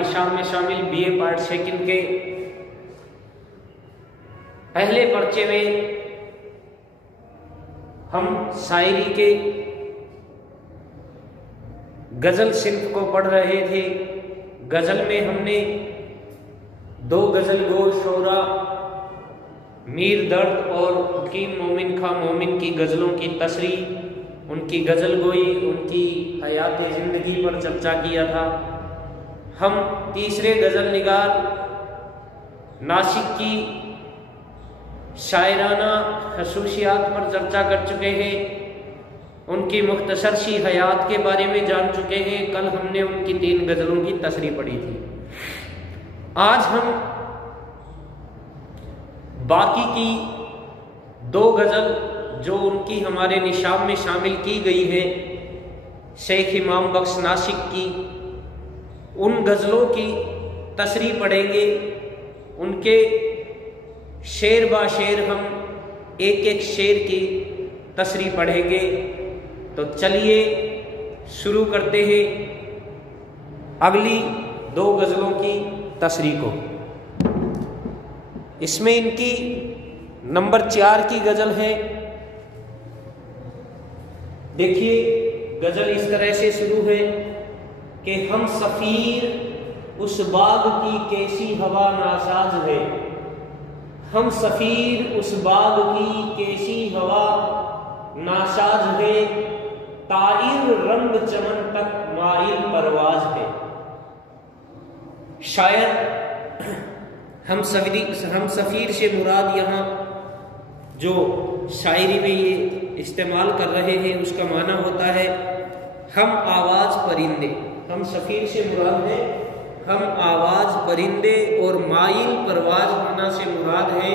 निशान में शामिल बीए पार्ट सेकंड के पहले पर्चे में हम शायरी के गजल सिंफ को पढ़ रहे थे। गजल में हमने 2 गजल गो शोरा मीर दर्द और हकीम मोमिन खां मोमिन की गजलों की तसरी, उनकी गजल गोई, उनकी हयात जिंदगी पर चर्चा किया था। हम तीसरे गजल निगार नासिक की शायराना खसूसियात पर चर्चा कर चुके हैं, उनकी मुख्तसर सी हयात के बारे में जान चुके हैं। कल हमने उनकी 3 गजलों की तसरी पढ़ी थी। आज हम बाकी की 2 गजल जो उनकी हमारे निशाब में शामिल की गई है शेख इमाम बख्श नासिक की, उन गजलों की तसरी पढ़ेंगे। उनके शेर बा शेर हम एक एक शेर की तसरी पढ़ेंगे। तो चलिए शुरू करते हैं अगली 2 गजलों की तसरी को। इसमें इनकी नंबर 4 की गजल है। देखिए गजल इस तरह से शुरू है कि हम सफीर उस बाग की कैसी हवा नासाज है, हम सफीर उस बाग की कैसी हवा नासाज है, ताइर रंग चमन तक माइल परवाज है। शायद हम सफीर से मुराद यहाँ जो शायरी में ये इस्तेमाल कर रहे हैं उसका माना होता है हम आवाज परिंदे। हम सफीर से मुराद है हम आवाज परिंदे, और माइल परवाज होना से मुराद है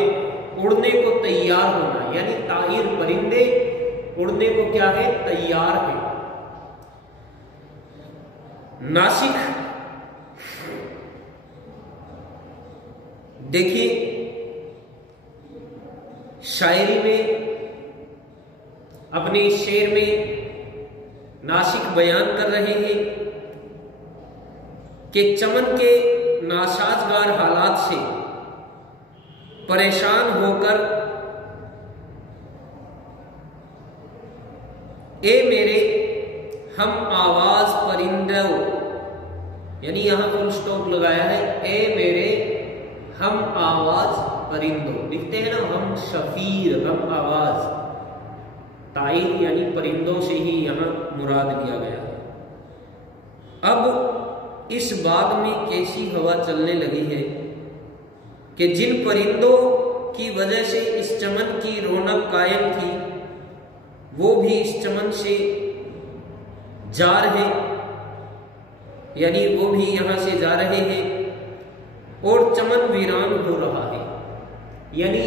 उड़ने को तैयार होना, यानी ताहिर परिंदे उड़ने को क्या है, तैयार है। नासिक देखिए शायरी में अपने शेर में नासिक बयान कर रहे हैं कि चमन के नासाजगार हालात से परेशान होकर ए मेरे हम आवाज परिंदों, यानी यहां फुल स्टॉप लगाया है, ए मेरे हम आवाज परिंदों। लिखते हैं ना हम शफीर, हम आवाज, ताइर यानी परिंदों से ही यहां मुराद लिया गया है। अब इस बाग में कैसी हवा चलने लगी है कि जिन परिंदों की वजह से इस चमन की रौनक कायम थी वो भी इस चमन से जा रहे, यानी वो भी यहां से जा रहे हैं और चमन वीरान हो रहा है, यानी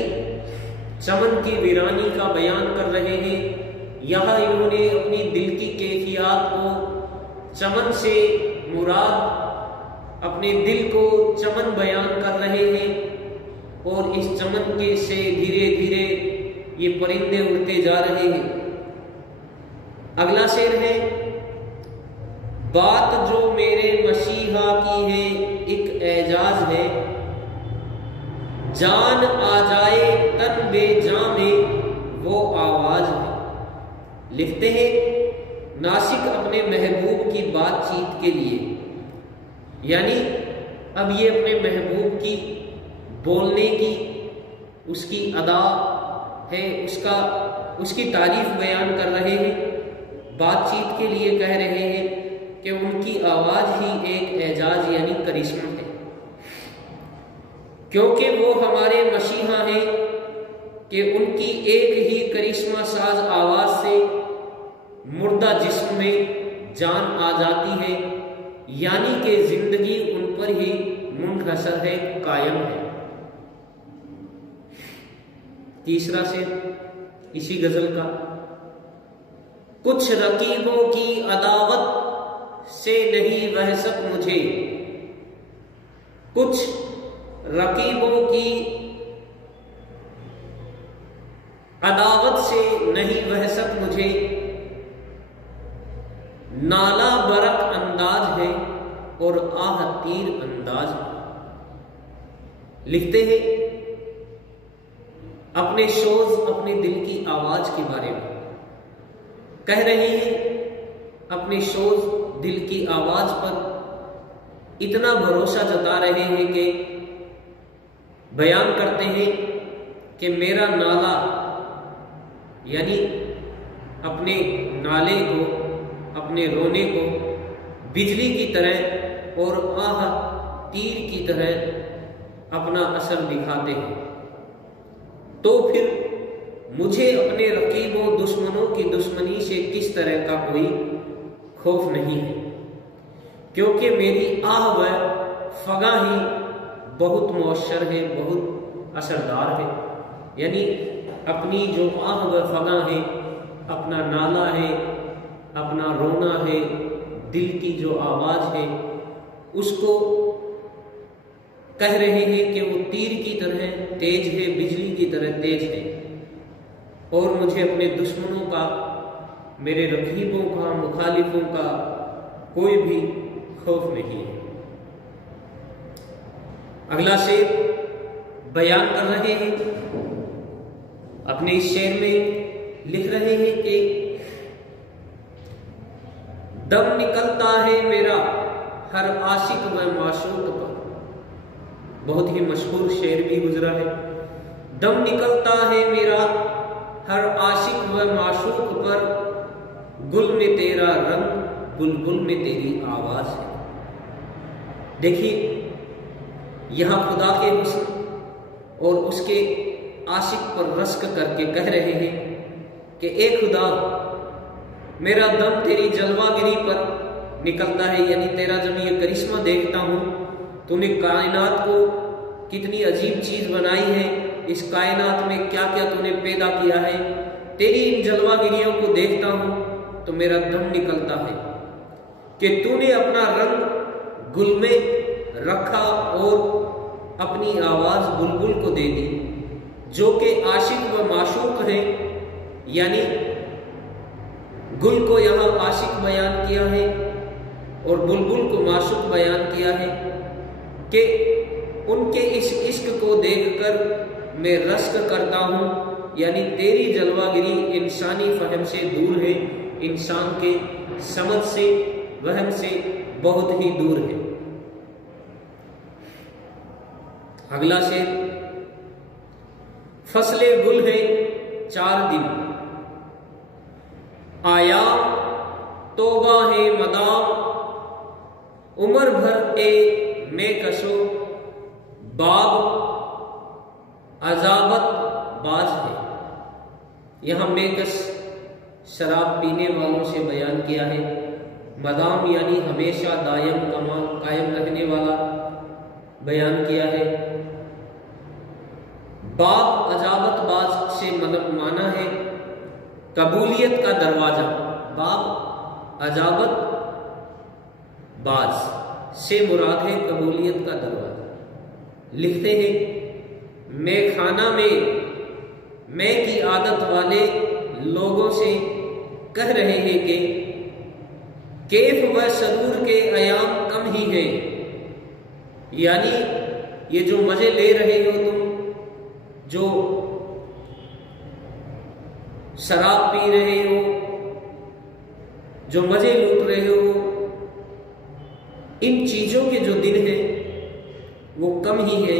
चमन की वीरानी का बयान कर रहे हैं। यहां इन्होंने अपनी दिल की कैफियत को चमन से मुराद अपने दिल को चमन बयान कर रहे हैं, और इस चमन के से धीरे धीरे ये परिंदे उड़ते जा रहे हैं। अगला शेर है बात जो मेरे मसीहा की है एक एजाज है, जान आ जाए तन बेजां में वो आवाज है। लिखते हैं नासिक अपने महबूब की बातचीत के लिए, यानी अब ये अपने महबूब की बोलने की उसकी अदा है, उसकी तारीफ बयान कर रहे हैं, बातचीत के लिए कह रहे हैं कि उनकी आवाज ही एक एजाज यानी करिश्मा है, क्योंकि वो हमारे मसीहा हैं कि उनकी एक ही करिश्मा साज आवाज से मुर्दा जिस्म में जान आ जाती है, यानी कि जिंदगी उन पर ही मुनहसर है, कायम है। तीसरा से इसी गजल का कुछ रकीबों की अदावत से नहीं वहसत मुझे, कुछ रकीबों की अदावत से नहीं वहसत मुझे, नाला बरक अंदाज है और आह तीर अंदाज में। लिखते हैं अपने शोज, अपने दिल की आवाज के बारे में कह रहे हैं, अपने शोज दिल की आवाज पर इतना भरोसा जता रहे हैं कि बयान करते हैं कि मेरा नाला, यानी अपने नाले को, अपने रोने को बिजली की तरह और आह तीर की तरह अपना असर दिखाते हैं। तो फिर मुझे अपने रकीबों दुश्मनों की दुश्मनी से किस तरह का कोई खौफ नहीं है, क्योंकि मेरी आह व फगा ही बहुत मौशर है, बहुत असरदार है। यानी अपनी जो आह व फगा है, अपना नाला है, अपना रोना है, दिल की जो आवाज है, उसको कह रहे हैं कि वो तीर की तरह तेज है, बिजली की तरह तेज है, और मुझे अपने दुश्मनों का, मेरे रकीबों का, मुखालिफों का कोई भी खौफ नहीं है। अगला शेर बयान कर रहे हैं, अपने इस शेर में लिख रहे हैं कि दम निकलता है मेरा हर आशिक व माशूक पर। बहुत ही मशहूर शेर भी गुजरा है। दम निकलता है मेरा हर आशिक व माशूक पर, गुल में तेरा रंग, बुलबुल में तेरी आवाज है। देखिए यहां खुदा के हुस्न और उसके आशिक पर रश्क करके कह रहे हैं कि ए खुदा, मेरा दम तेरी जलवागिरी पर निकलता है। यानी तेरा जब ये करिश्मा देखता हूं, तूने कायनात को कितनी अजीब चीज बनाई है, इस कायनात में क्या क्या तूने पैदा किया है, तेरी इन जलवागिरियों को देखता हूं तो मेरा दम निकलता है कि तूने अपना रंग गुल में रखा और अपनी आवाज बुलबुल को दे दी, जो कि आशिक व माशूक है। यानी गुल को यहाँ आशिक बयान किया है और बुलबुल को माशूक बयान किया है कि उनके इस इश्क को देखकर मैं रश्क करता हूं। यानी तेरी जलवागिरी इंसानी फहम से दूर है, इंसान के समझ से, वहम से बहुत ही दूर है। अगला शेर, फसले गुल है 4 दिन, आया तोबा है मदाम, उम्र भर ए मैं कशो, बाब अजाबत बाज है। यहां मेकस शराब पीने वालों से बयान किया है, मदाम यानी हमेशा दायम कायम रहने वाला बयान किया है। बाब अजाबत बाज से मतलब माना है कबूलियत का दरवाजा। बाब अजाबत बाज से मुराद है कबूलियत का दरवाजा। लिखते हैं मैं खाना में मैं की आदत वाले लोगों से कह रहे हैं कि कैफ व सरूर के अयाम कम ही है। यानी ये जो मजे ले रहे हो तुम, जो शराब पी रहे हो, जो मजे लूट रहे हो, इन चीजों के जो दिन हैं वो कम ही है।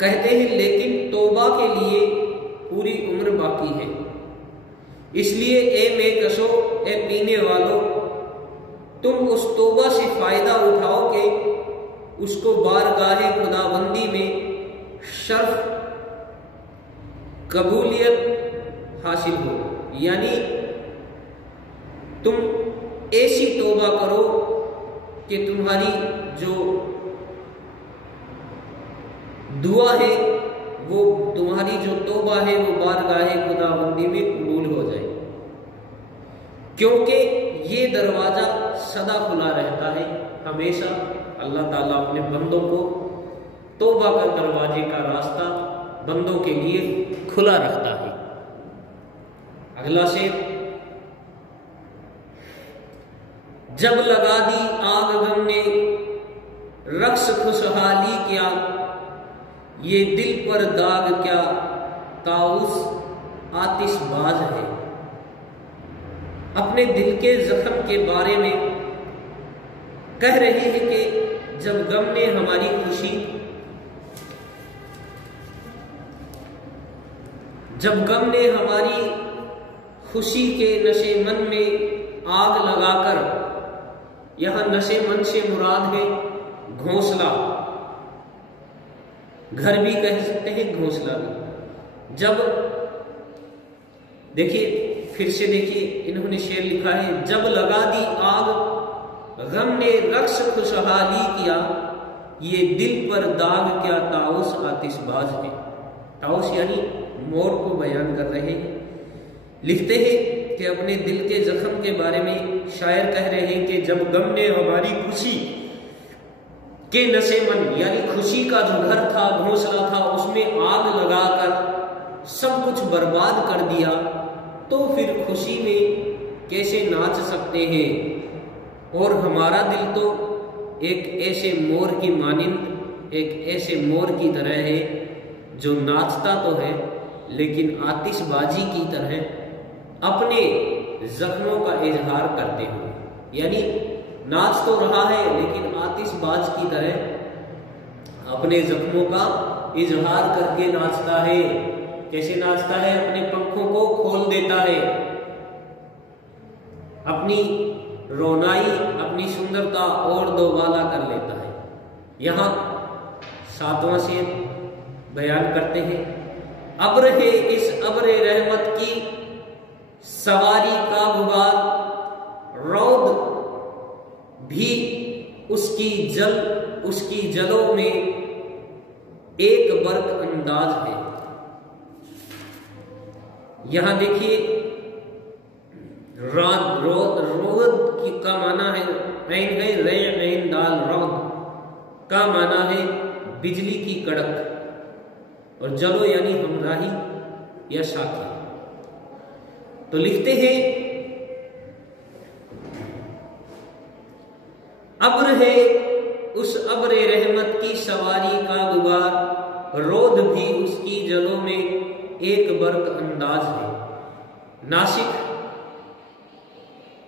कहते हैं लेकिन तौबा के लिए पूरी उम्र बाकी है। इसलिए ए मेकशो, ए पीने वालों, तुम उस तौबा से फायदा उठाओ कि उसको बारगाहे खुदाबंदी में शर्फ कबूलियत हासिल हो। यानी तुम ऐसी तौबा करो कि तुम्हारी जो दुआ है, वो तुम्हारी जो तौबा है वो बारगाहे खुदाबंदी में कबूल हो जाए, क्योंकि ये दरवाजा सदा खुला रहता है। हमेशा अल्लाह ताला अपने बंदों को तौबा का दरवाजे का रास्ता बंदों के लिए खुला रखता है। अगला शेर, जब लगा दी आग गम ने रक्स खुशहाली क्या, ये दिल पर दाग क्या ताउस आतिशबाज है। अपने दिल के जख्म के बारे में कह रहे हैं कि जब गम ने हमारी खुशी, जब गम ने हमारी खुशी के नशे मन में आग लगाकर, यहां नशे मन से मुराद है घोंसला, घर भी कह सकते हैं घोंसला भी। जब देखिए फिर से देखिए इन्होंने शेर लिखा है, जब लगा दी आग गम ने रक्स खुशहाली किया, ये दिल पर दाग क्या ताउस आतिशबाज है। ताउस यानी मोर को बयान कर रहे हैं। लिखते हैं कि अपने दिल के जख्म के बारे में शायर कह रहे हैं कि जब गम ने हमारी खुशी के नशे मन, यानी खुशी का जो घर था, घोंसला था, उसमें आग लगाकर सब कुछ बर्बाद कर दिया, तो फिर खुशी में कैसे नाच सकते हैं। और हमारा दिल तो एक ऐसे मोर की मानिंद, एक ऐसे मोर की तरह है जो नाचता तो है लेकिन आतिशबाजी की तरह अपने जख्मों का इजहार करते हुए, यानी नाच तो रहा है लेकिन आतिशबाज की तरह अपने जख्मों का इजहार करके नाचता है। कैसे नाचता है? अपने पंखों को खोल देता है, अपनी रोनाई, अपनी सुंदरता और दोबाला कर लेता है। यहां 7वां शेर बयान करते हैं, अब्र है इस अब्र रहमत की सवारी का गुबार, रौद भी उसकी जलों में एक बर्क अंदाज है। यहां देखिए रोद की का माना है रैन दाल, रौद का माना है बिजली की कड़क, और जलो यानी हमराही या साथी। तो लिखते हैं, अब्र है उस अब्र रहमत की सवारी का गुबार, रोद भी उसकी जलों में एक बर्क अंदाज है। नासिक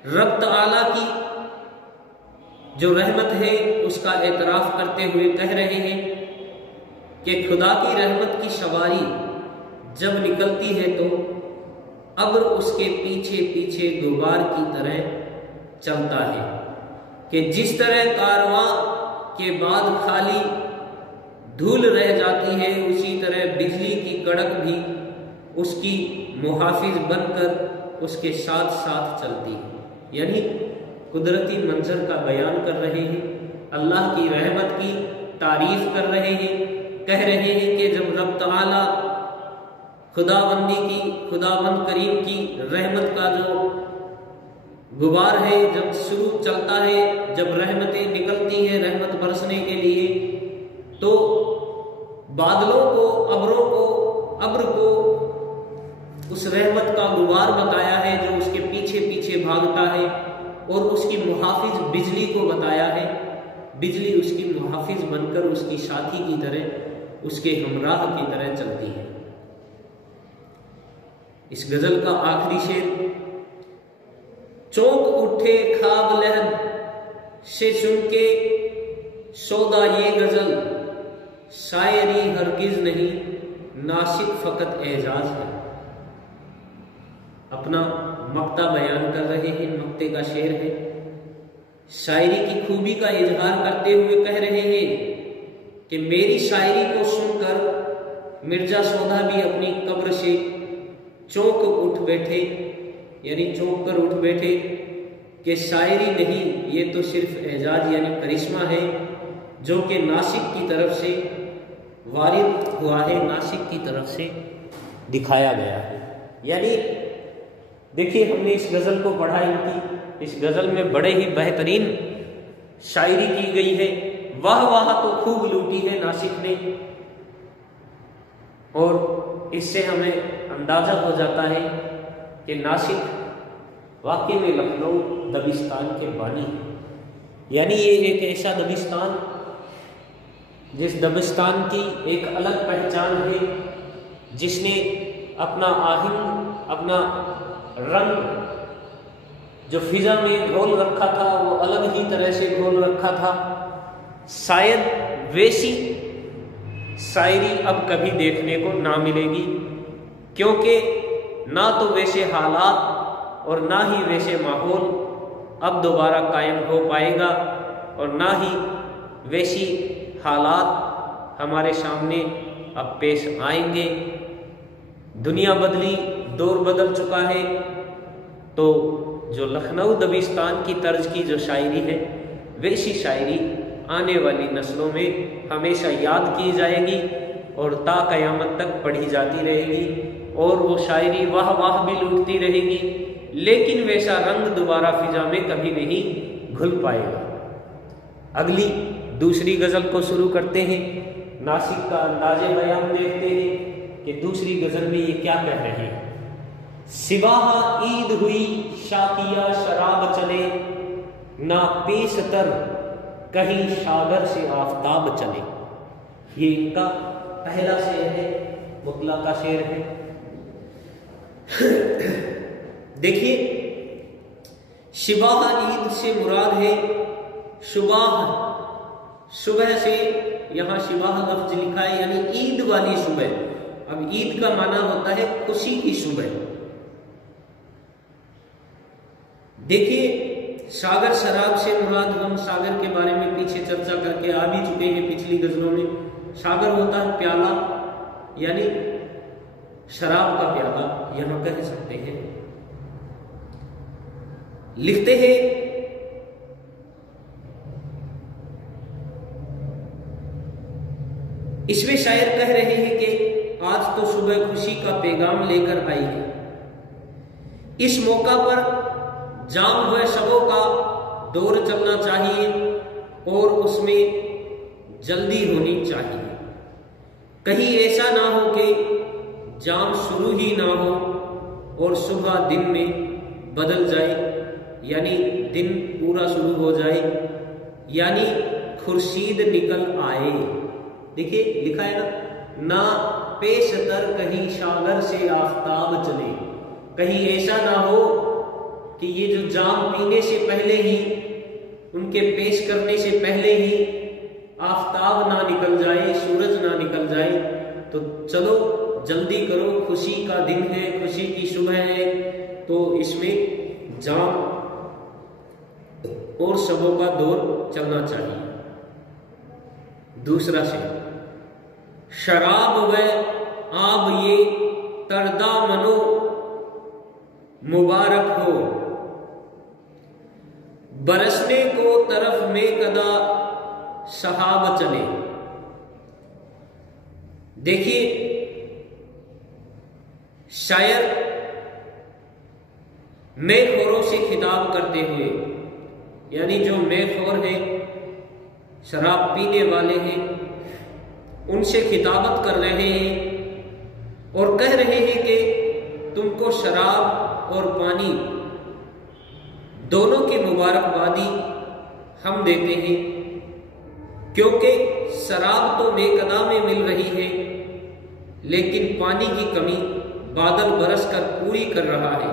रब्त आला की जो रहमत है उसका एतराफ करते हुए कह रहे हैं कि खुदा की रहमत की सवारी जब निकलती है तो अब्र उसके पीछे पीछे गुबार की तरह चलता है, कि जिस तरह कारवां के बाद खाली धूल रह जाती है, उसी तरह बिजली की कड़क भी उसकी मुहाफिज बनकर उसके साथ साथ चलती है। यानी कुदरती मंजर का बयान कर रहे हैं, अल्लाह की रहमत की तारीफ कर रहे हैं, कह रहे हैं कि जब रब तआला खुदावंद करीम की रहमत का जो गुबार है जब शुरू चलता है, जब रहमतें निकलती हैं रहमत बरसने के लिए, तो बादलों को, अब्र को उस रहमत का गुबार बताया है जो उसके पीछे पीछे भागता है, और उसकी मुहाफिज बिजली को बताया है, बिजली उसकी मुहाफिज बनकर उसकी साथी की तरह, उसके हमराह की तरह चलती है। इस गजल का आखिरी शेर, चौंक उठे ख्वाब लहद से सुन के सौदा ये गजल, शायरी हरगिज नहीं नासिक फकत एजाज है। अपना मक्ता बयान कर रहे हैं, मक्ते का शेर है, शायरी की खूबी का इजहार करते हुए कह रहे हैं कि मेरी शायरी को सुनकर मिर्जा सौदा भी अपनी कब्र से चौंक उठ बैठे, यानी चौंक कर उठ बैठे कि शायरी नहीं, ये तो सिर्फ एजाज यानी करिश्मा है जो कि नासिक की तरफ से वारिद हुआ है, नासिक की तरफ से दिखाया गया है। यानी देखिए हमने इस गजल को पढ़ा, इनकी इस गजल में बड़े ही बेहतरीन शायरी की गई है, वाह तो खूब लूटी है नासिक ने, और इससे हमें अंदाजा हो जाता है कि नासिक वाकई में लखनऊ दबिस्तान के बानी है। यानी ये एक ऐसा दबिस्तान जिस दबिस्तान की एक अलग पहचान है, जिसने अपना आहिंग, अपना रंग जो फिजा में घोल रखा था वो अलग ही तरह से घोल रखा था। शायद वैसी शायरी अब कभी देखने को ना मिलेगी, क्योंकि ना तो वैसे हालात और ना ही वैसे माहौल अब दोबारा कायम हो पाएगा, और ना ही वैसी हालात हमारे सामने अब पेश आएंगे। दुनिया बदली, दौर बदल चुका है, तो जो लखनऊ दबिस्तान की तर्ज की जो शायरी है, वैसी शायरी आने वाली नस्लों में हमेशा याद की जाएगी और ता क़यामत तक पढ़ी जाती रहेगी, और वो शायरी वाह वाह भी लूटती रहेगी, लेकिन वैसा रंग दोबारा फिजा में कभी नहीं घुल पाएगा। अगली दूसरी गज़ल को शुरू करते हैं। नासिक का अंदाज़े बयान देखते हैं कि दूसरी गज़ल में ये क्या कह रहे हैं। सिवाह ईद हुई शाकिया शराब चले, ना पेशतर कहीं सागर से आफताब चले। ये इनका पहला शेर है, मुतला का शेर है। देखिए, शिबाह ईद से मुराद है सुबह, सुबह से यहाँ शिबाह लफ्ज लिखा है, यानी ईद वाली सुबह। अब ईद का माना होता है खुशी की सुबह। देखिए, सागर शराब से मुराद, हम सागर के बारे में पीछे चर्चा करके आ भी चुके हैं पिछली गजलों में। सागर होता है प्याला, यानी शराब का प्याला यहां कह सकते हैं। लिखते हैं, इसमें शायर कह रहे हैं कि आज तो सुबह खुशी का पैगाम लेकर आई है। इस मौका पर जाम हुए शबों का दौर चलना चाहिए और उसमें जल्दी होनी चाहिए। कहीं ऐसा ना हो कि जाम शुरू ही ना हो और सुबह दिन में बदल जाए, यानी दिन पूरा शुरू हो जाए, यानी खुर्शीद निकल आए। देखिए लिखा है ना पेशतर कहीं सागर से आफताब चले। कहीं ऐसा ना हो कि ये जो जाम पीने से पहले ही, उनके पेश करने से पहले ही आफताब ना निकल जाए, सूरज ना निकल जाए। तो चलो जल्दी करो, खुशी का दिन है, खुशी की सुबह है, तो इसमें जाम और शबों का दौर चलना चाहिए। दूसरा शेर, शराब व आब ये तरदा मनो मुबारक हो, बरसने को तरफ में कदा सहाब चले। देखिए, शायर मैखोरों से खिताब करते हुए, यानी जो मैखोर है, शराब पीने वाले हैं, उनसे खिताबत कर रहे हैं और कह रहे हैं कि तुमको शराब और पानी दोनों की मुबारकबादी हम देते हैं, क्योंकि शराब तो बेकदा में मिल रही है, लेकिन पानी की कमी बादल बरस कर पूरी कर रहा है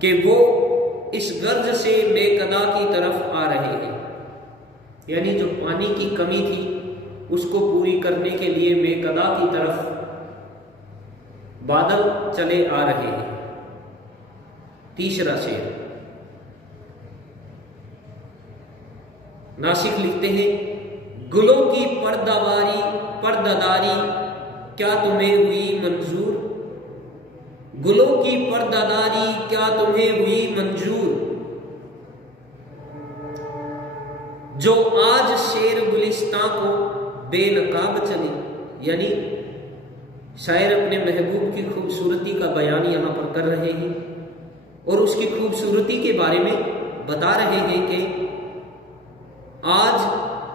कि वो इस गर्ज से बेकदा की तरफ आ रहे हैं। यानी जो पानी की कमी थी उसको पूरी करने के लिए बेकदा की तरफ बादल चले आ रहे हैं। तीसरा शेर, नासिक लिखते हैं, गुलों की पर्दादारी क्या तुम्हें हुई मंजूर। गुलों की पर्दादारी क्या तुम्हें हुई मंजूर, जो आज शेर गुलिस्तां को बेनकाब चली। यानी शायर अपने महबूब की खूबसूरती का बयान यहाँ पर कर रहे हैं और उसकी खूबसूरती के बारे में बता रहे हैं कि आज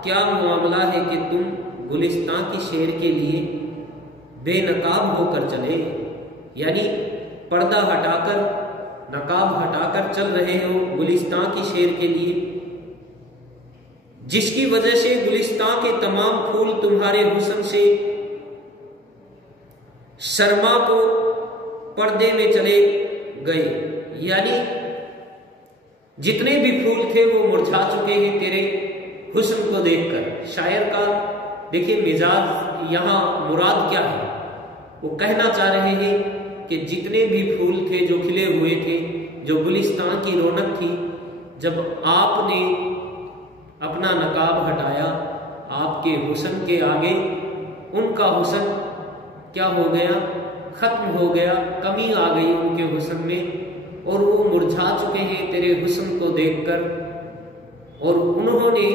क्या मामला है कि तुम गुलिस्तां की शेर के लिए बेनकाब होकर चले, यानी पर्दा हटाकर नकाब हटाकर चल रहे हो गुलिस्तान की सैर के लिए, जिसकी वजह से गुलिस्तान के तमाम फूल तुम्हारे हुस्न से शर्मा को पर्दे में चले गए, यानी जितने भी फूल थे वो मुरझा चुके हैं तेरे हुस्न को देखकर। शायर का देखिए मिजाज, यहाँ मुराद क्या है, वो कहना चाह रहे हैं कि जितने भी फूल थे जो खिले हुए थे, जो गुलिस्तान की रौनक थी, जब आपने अपना नकाब हटाया, आपके हुस्न के आगे उनका हुस्न क्या हो गया, खत्म हो गया, कमी आ गई उनके हुस्न में, और वो मुरझा चुके हैं तेरे हुस्न को देखकर, और उन्होंने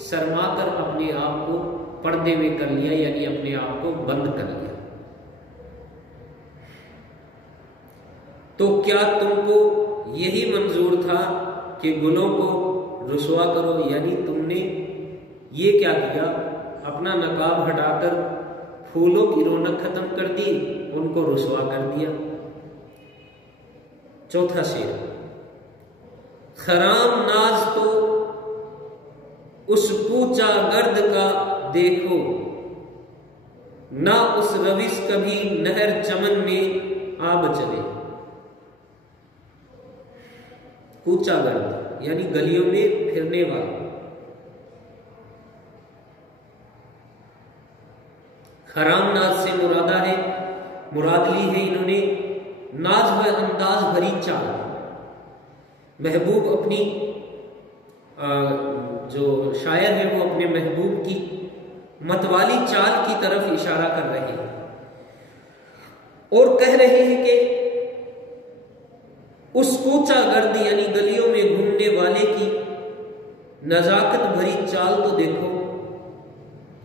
शर्माकर अपने आप को पर्दे में कर लिया, यानी अपने आप को बंद कर लिया। तो क्या तुमको यही मंजूर था कि गुलों को रुसवा करो, यानी तुमने ये क्या किया, अपना नकाब हटाकर फूलों की रौनक खत्म कर दी, उनको रुसवा कर दिया। चौथा शेर, खराम नाज तो उस कूचा गर्द का देखो, ना उस रविश कभी नहर चमन में आब चले। कूचा गर्द यानी गलियों में फिरने वाला। खराम नाज से मुराद ली है इन्होंने नाज व अंदाज भरी चाल। महबूब अपनी जो शायर है वो अपने महबूब की मतवाली चाल की तरफ इशारा कर रहे हैं और कह रहे हैं कि उस कूचा गर्द यानी गलियों में घूमने वाले की नजाकत भरी चाल तो देखो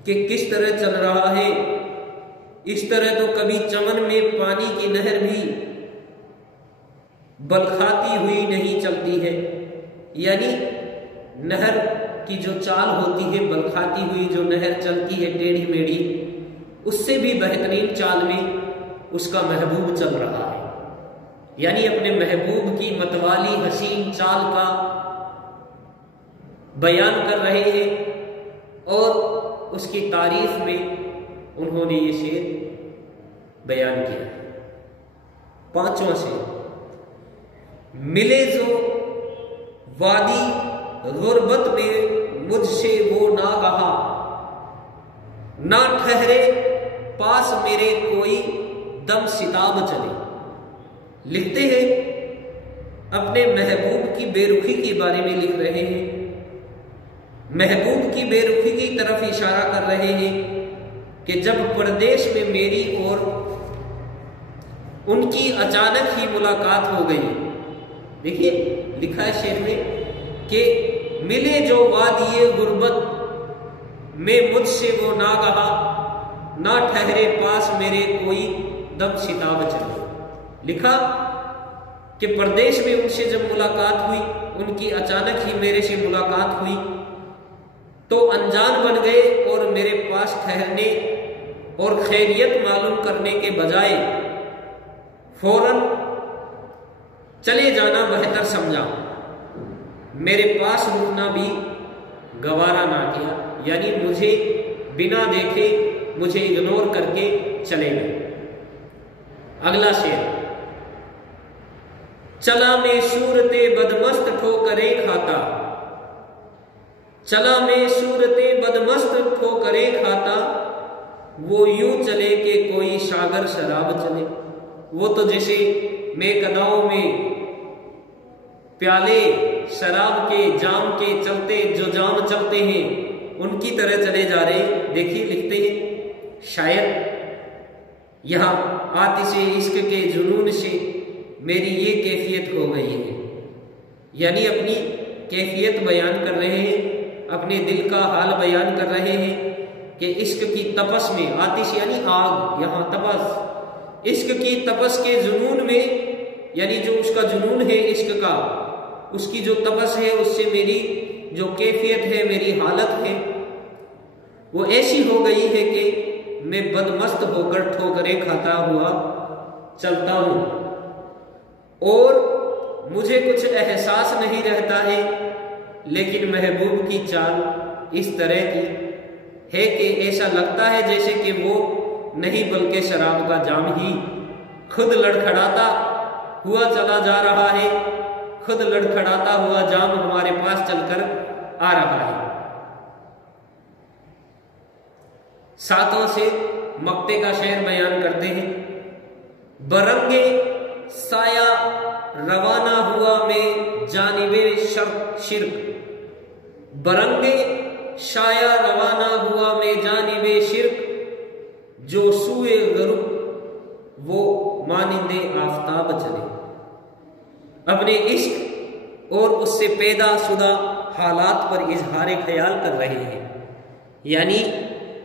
कि किस तरह चल रहा है। इस तरह तो कभी चमन में पानी की नहर भी बलखाती हुई नहीं चलती है, यानी नहर की जो चाल होती है, बलखाती हुई जो नहर चलती है टेढ़ी मेढ़ी, उससे भी बेहतरीन चाल में उसका महबूब चल रहा है। यानी अपने महबूब की मतवाली हसीन चाल का बयान कर रहे हैं और उसकी तारीफ में उन्होंने ये शेर बयान किया। पांचवा शेर, मिले जो वादी गुर्बत में मुझसे वो ना कहा, ना ठहरे पास मेरे कोई दम सिताब चले। लिखते हैं अपने महबूब की बेरुखी के बारे में लिख रहे हैं, महबूब की बेरुखी की तरफ इशारा कर रहे हैं कि जब परदेश में मेरी और उनकी अचानक ही मुलाकात हो गई। देखिए लिखा है शेर में कि मिले जो वादिये गुर्बत में मुझसे वो ना कहा, ना ठहरे पास मेरे कोई दम सिताब चले। लिखा कि परदेश में उनसे जब मुलाकात हुई, उनकी अचानक ही मेरे से मुलाकात हुई तो अनजान बन गए और मेरे पास ठहरने और खैरियत मालूम करने के बजाय फौरन चले जाना बेहतर समझा। मेरे पास रुकना भी गवारा ना किया, यानी मुझे बिना देखे मुझे इग्नोर करके चले गए। अगला शेर, चला में सूरते बदमस्त ठोकरे खाता, चला में सूरते बदमस्त ठोकरे खाता, वो यूं चले कि कोई सागर शराब चले। वो तो जैसे मेकदाओं में प्याले शराब के जाम के चलते जो जाम चलते हैं उनकी तरह चले जा रहे। देखिए लिखते हैं शायर, यहां आतिशे इश्क के जुनून से मेरी ये कैफियत हो गई है, यानी अपनी कैफियत बयान कर रहे हैं, अपने दिल का हाल बयान कर रहे हैं कि इश्क की तपस में, आतिश यानी आग, यहाँ तपस, इश्क की तपस के जुनून में, यानी जो उसका जुनून है इश्क का, उसकी जो तपस है उससे मेरी जो कैफियत है, मेरी हालत है वो ऐसी हो गई है कि मैं बदमस्त होकर ठोकरें खाता हुआ चलता हूं। और मुझे कुछ एहसास नहीं रहता है, लेकिन महबूब की चाल इस तरह की है कि ऐसा लगता है जैसे कि वो नहीं बल्कि शराब का जाम ही खुद लड़खड़ाता हुआ चला जा रहा है, खुद लड़खड़ाता हुआ जाम हमारे पास चलकर आ रहा है। सातों से मक्ते का शेर बयान करते हैं। बरंगे साया रवाना हुआ में जानिबे शिर्क, बरंगे शाया रवाना हुआ में जानिबे शिर्क, जो सूए गरुब वो मानिंदे आफताब चले। अपने इश्क और उससे पैदा शुदा हालात पर इजहार ख्याल कर रहे हैं, यानी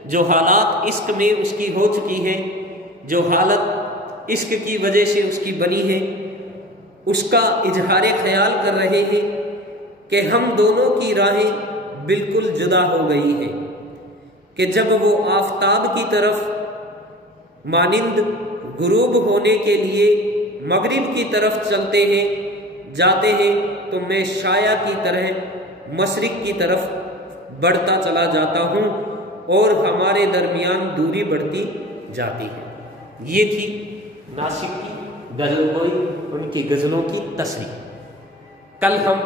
जो हालात इश्क में उसकी हो चुकी है, जो हालत इश्क की वजह से उसकी बनी है, उसका इजहार ख्याल कर रहे हैं कि हम दोनों की राहें बिल्कुल जुदा हो गई हैं, कि जब वो आफताब की तरफ मानिंद गुरूब होने के लिए मगरिब की तरफ चलते हैं, जाते हैं, तो मैं शाया की तरह मशरिक की तरफ बढ़ता चला जाता हूँ और हमारे दरमियान दूरी बढ़ती जाती है। ये थी नासिक की गजल गोई, उनकी गजलों की तस्वीर। कल हम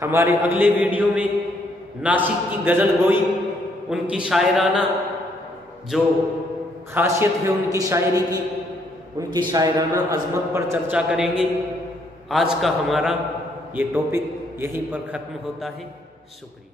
हमारे अगले वीडियो में नासिक की गजल गोई, उनकी शायराना जो खासियत है उनकी शायरी की, उनकी शायराना अजमत पर चर्चा करेंगे। आज का हमारा ये टॉपिक यहीं पर ख़त्म होता है। शुक्रिया।